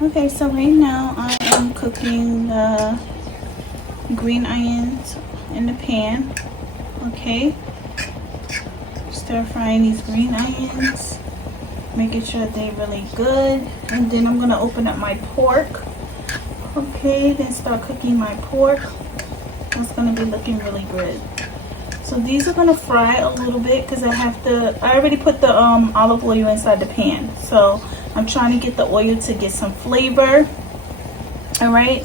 Okay, so right now I am cooking the green onions in the pan. Okay, stir frying these green onions, making sure they're really good, and then I'm gonna open up my pork. Okay, then start cooking my pork. That's gonna be looking really good. So these are gonna fry a little bit because I already put the olive oil inside the pan, so I'm trying to get the oil to get some flavor. All right,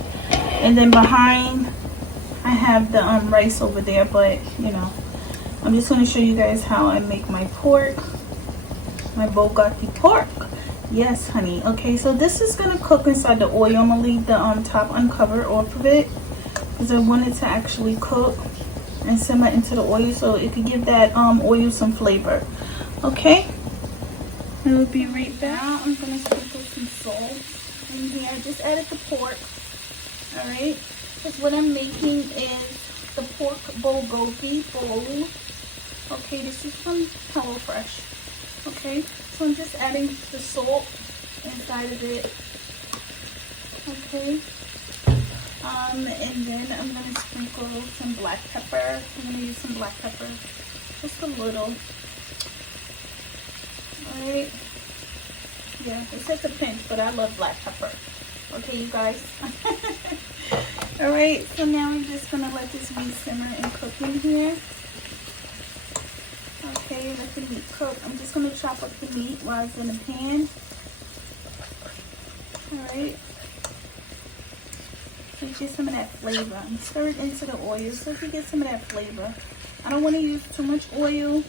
and then behind I have the rice over there, but you know, I'm just going to show you guys how I make my pork, my Bowlgoki pork. Yes, honey. Okay, so this is going to cook inside the oil. I'm going to leave the top uncovered off of it because I want it to actually cook and simmer into the oil so it could give that oil some flavor. Okay, I will be right back. Now I'm going to sprinkle some salt in here. I just added the pork. All right, because what I'm making is the pork Bowlgoki bowl. Okay, this is from HelloFresh. Okay, so I'm just adding the salt inside of it. Okay, and then I'm gonna sprinkle some black pepper. I'm gonna use some black pepper, just a little. All right, yeah, it says a pinch, but I love black pepper. Okay, you guys. All right, so now I'm just gonna let this meat simmer and cook in here. Okay, let the meat cook. I'm just gonna chop up the meat while it's in the pan. All right. So you get some of that flavor. And stir it into the oil so you get some of that flavor. I don't want to use too much oil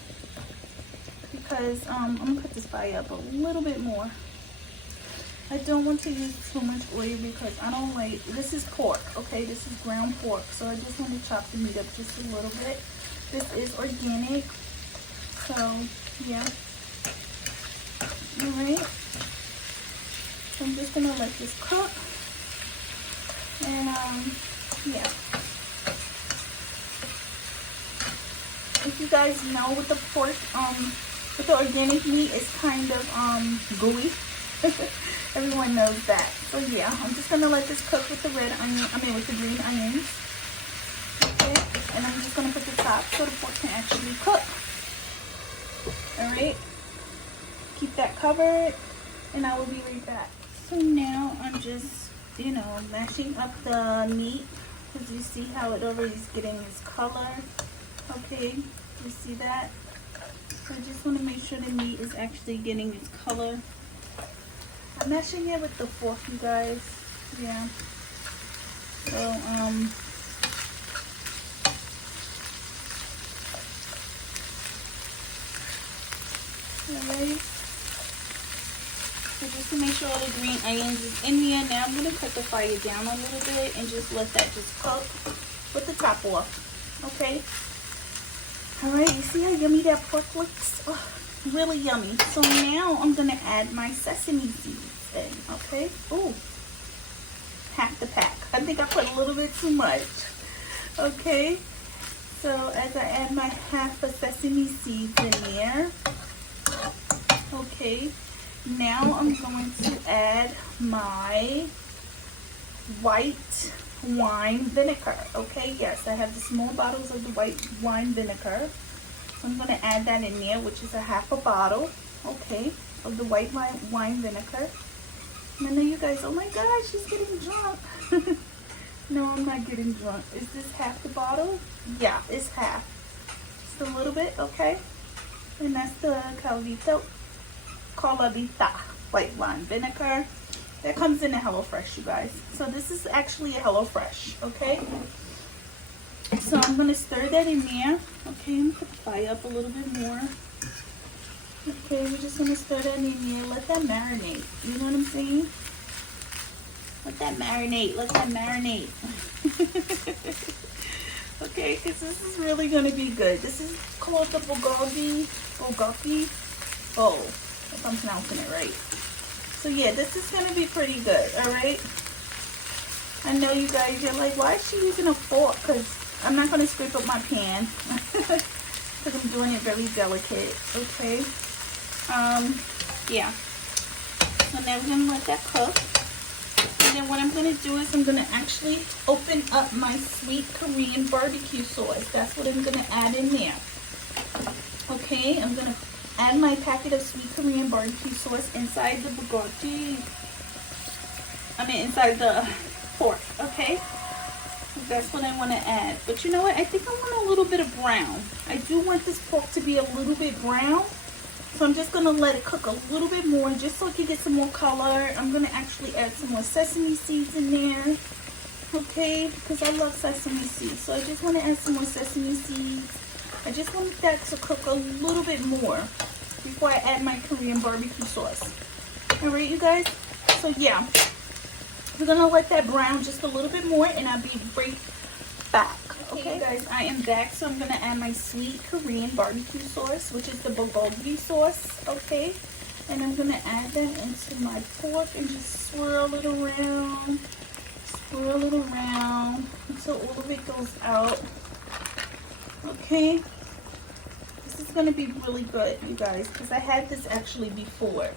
because I'm gonna cut this fire up a little bit more. I don't want to use too much oil because I don't like, this is pork, okay? This is ground pork, so I just want to chop the meat up just a little bit. This is organic, so yeah. All right. So I'm just gonna let this cook, and yeah. If you guys know with the pork, with the organic meat, it's kind of gooey. Everyone knows that. So yeah, I'm just gonna let this cook with the with the green onions. Okay, and I'm just gonna put the top so the pork can actually cook. All right, keep that covered, and I will be right back. So now I'm just, mashing up the meat because you see how it already is getting its color. Okay, you see that? So I just want to make sure the meat is actually getting its color. I'm mashing it with the fork, you guys. Yeah. So, alright. So just to make sure all the green onions is in here. Now I'm going to cut the fire down a little bit and just let that just cook with the top off. Okay. Alright, you see how yummy that pork looks? Oh, really yummy. So now I'm going to add my sesame seeds in, okay? Ooh, half the pack. I think I put a little bit too much. Okay, so as I add my half of sesame seeds in there, okay, now I'm going to add my white wine vinegar. Okay, yes, I have the small bottles of the white wine vinegar. So I'm going to add that in there, which is a half a bottle, okay, of the white wine vinegar. And I know you guys, oh my gosh, she's getting drunk. No, I'm not getting drunk. Is this half the bottle? Yeah, it's half. Just a little bit, okay? And that's the Calavita white wine vinegar. That comes in a HelloFresh, you guys. So this is actually a HelloFresh, okay? So I'm going to stir that in there. Okay, I'm going to put the fire up a little bit more. Okay, we're just going to stir that in there. Let that marinate. You know what I'm saying? Let that marinate. Let that marinate. Okay, because this is really going to be good. This is called the Bowlgoki bowl, if I'm pronouncing it right. So yeah, this is going to be pretty good, alright? I know you guys, you're like, why is she using a fork? Because I'm not going to scrape up my pan. Because I'm doing it very delicate, okay? Yeah. So now we're going to let that cook. then what I'm going to do is I'm going to actually open up my sweet Korean barbecue sauce. That's what I'm going to add in there. Okay, I'm going to add my packet of sweet Korean barbecue sauce inside the bulgogi. Inside the pork, okay? That's what I want to add. But you know what? I think I want a little bit of brown. I do want this pork to be a little bit brown. So I'm just going to let it cook a little bit more just so it can get some more color. I'm going to actually add some more sesame seeds in there. Okay, because I love sesame seeds. So I just want to add some more sesame seeds. I just want that to cook a little bit more before I add my Korean barbecue sauce. Alright, you guys? So yeah, we're going to let that brown just a little bit more and I'll be right back. Okay, guys, I am back. So I'm going to add my sweet Korean barbecue sauce, which is the bulgogi sauce. Okay, and I'm going to add that into my pork and just swirl it around. Swirl it around until all of it goes out. Okay, this is going to be really good, you guys, because I had this actually before.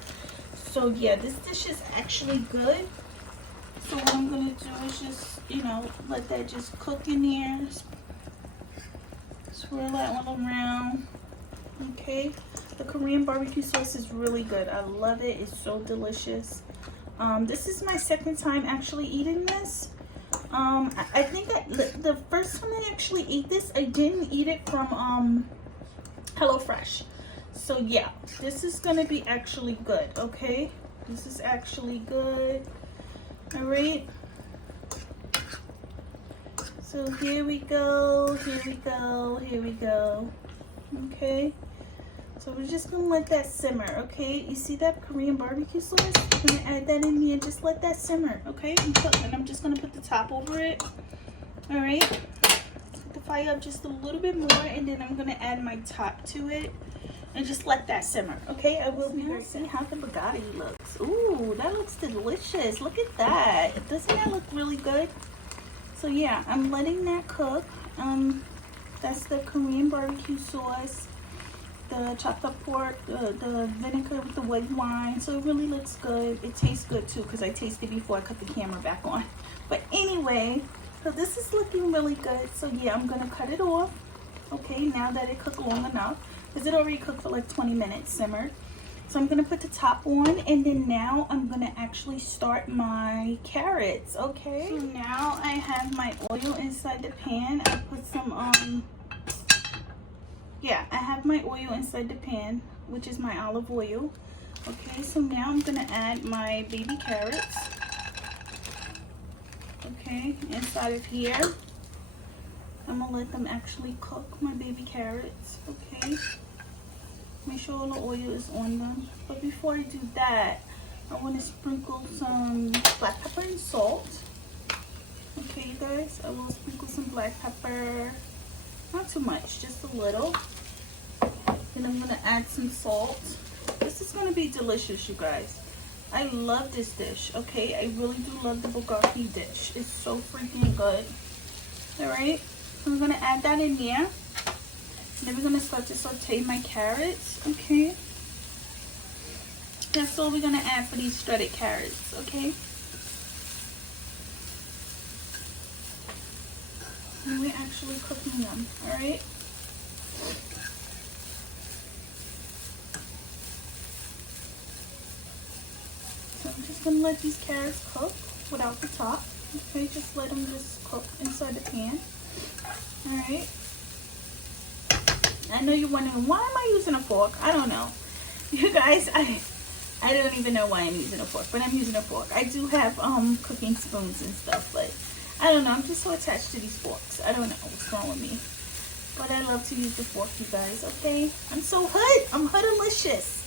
So yeah, this dish is actually good. So what I'm going to do is just, you know, let that just cook in there. Swirl that one around. Okay, the Korean barbecue sauce is really good. I love it. It's so delicious. This is my second time actually eating this. I think the first time I actually ate this, I didn't eat it from HelloFresh. So yeah, this is gonna be actually good. Okay, this is actually good. All right. So here we go. Here we go. Here we go. Okay. So we're just gonna let that simmer, okay? You see that Korean barbecue sauce? I'm gonna add that in there. Just let that simmer, okay? And I'm just gonna put the top over it. All right. Put the fire up just a little bit more, and then I'm gonna add my top to it, and just let that simmer, okay? I will be right back. See how the bulgogi looks. Ooh, that looks delicious. Look at that. Doesn't that look really good? So yeah, I'm letting that cook. That's the Korean barbecue sauce. The chopped up pork, the vinegar with the white wine. So it really looks good. It tastes good too because I tasted before I cut the camera back on. But anyway, so this is looking really good. So yeah, I'm going to cut it off. Okay, now that it cooked long enough. Because it already cooked for like 20 minutes, simmered. So I'm going to put the top on. And then now I'm going to actually start my carrots. Okay, so now I have my oil inside the pan. I put some, I have my oil inside the pan, which is my olive oil. Okay, so now I'm gonna add my baby carrots. Okay, inside of here. I'm gonna let them actually cook my baby carrots. Okay, make sure all the oil is on them. But before I do that, I want to sprinkle some black pepper and salt. Okay, you guys, I will sprinkle some black pepper. Not too much, just a little. And I'm going to add some salt. This is going to be delicious, you guys. I love this dish, okay? I really do love the bulgogi dish. It's so freaking good. Alright, so I'm going to add that in there. Then we're going to start to saute my carrots, okay? That's all we're going to add for these shredded carrots, okay? And we're actually cooking them, alright? So I'm just gonna let these carrots cook without the top. Okay, just let them just cook inside the pan. Alright. I know you're wondering, why am I using a fork? I don't know. You guys, I don't even know why I'm using a fork, but I'm using a fork. I do have cooking spoons and stuff, but I don't know, I'm just so attached to these forks. I don't know what's wrong with me. But I love to use the fork, you guys, okay? I'm so hood. I'm hoodalicious.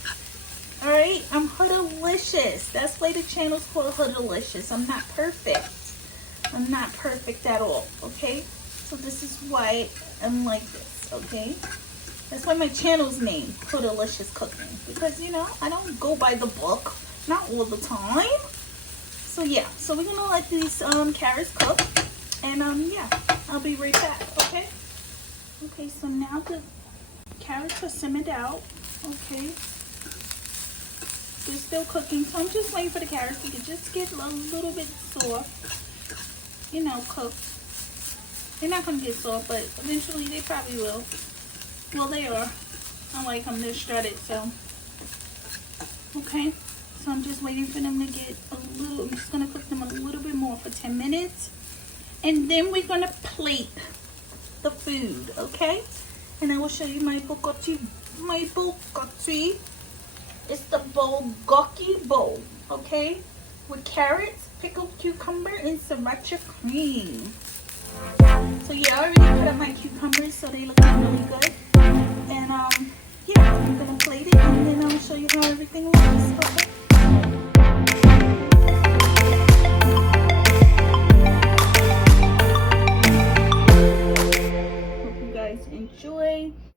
Alright? I'm hoodalicious. That's why the channel's called Hoodalicious. I'm not perfect. I'm not perfect at all, okay? So this is why I'm like this, okay? That's why my channel's named Hoodalicious Cooking. Because, you know, I don't go by the book. Not all the time. So yeah, so we're gonna let these carrots cook, and yeah, I'll be right back. Okay. Okay, so now the carrots are simmered out. Okay. They're still cooking, so I'm just waiting for the carrots to just get a little bit soft. You know, cooked. They're not gonna get soft, but eventually they probably will. Well, they are. I like them. They're shredded, so. Okay. So I'm just waiting for them to get a little. I'm just gonna cook them a little bit more for 10 minutes, and then we're gonna plate the food. Okay. And I will show you my Bowlgoki. My Bowlgoki. It's the Bowlgoki bowl. Okay. With carrots, pickled cucumber, and sriracha cream. So yeah, I already cut up my cucumbers, so they look really good. And yeah, I'm gonna plate it, and then I'll show you how everything looks.